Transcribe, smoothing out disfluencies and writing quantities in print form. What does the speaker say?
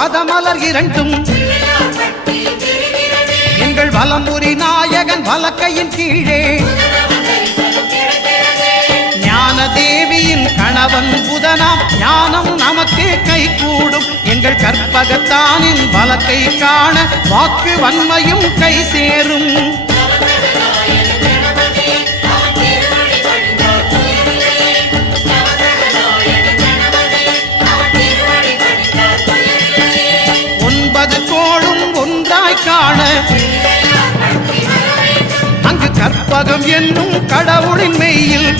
பதமலர் இரண்டும் எங்கள் வலம்புரி நாயகன் வலக்கையின் கீழே ஞான தேவியின் கணவன் புதனாம் ஞானம் நமக்கு கைகூடும் எங்கள் கற்பகத்தானின் வலக்கை காண வாக்கு வன்மையும் கை சேரும் கோளும் ஒன்றாய் காண அங்கு கற்பகம் என்னும் கடவுளின் மெய்யில்